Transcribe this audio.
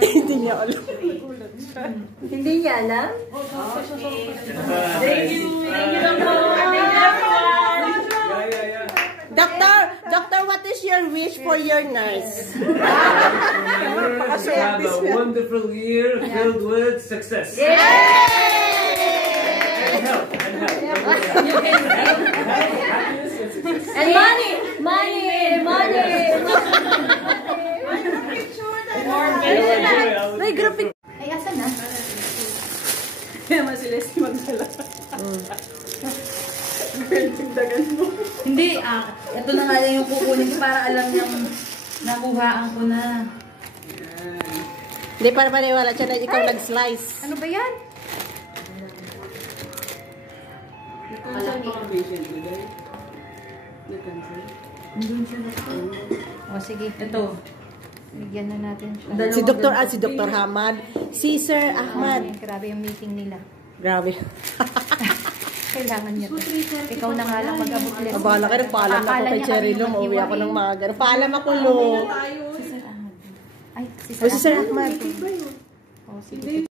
Hindi niya alam. Hindi niya alam? Thank you. Doctor, what is your wish for your nurse? To have a wonderful year filled with success. Yay! And health. And money! Money! May graphic. Ay, asan na? Kaya masila si Magdala. Dagan mo. Hindi, ito na nga yung kukunin ko para alam niyang nakuhaan ko na. Hindi, para maniwala siya na ikaw nag-slice. Ano ba yan? O, sige. Ito. Bigyan na natin siya. Si Dr. Hamad. Si Sir Ahmad. Grabe yung meeting nila. Grabe. Kailangan niya to. Ikaw na nga lang mag-abot ulit. Bahala ka rin. Paalam na ako kay Cherry Lum. Uwi ako ng mga gano'n. Paalam ako, Lo. Si Sir Ahmad. Ay, si O, si Sir Ahmad. Oh, sige.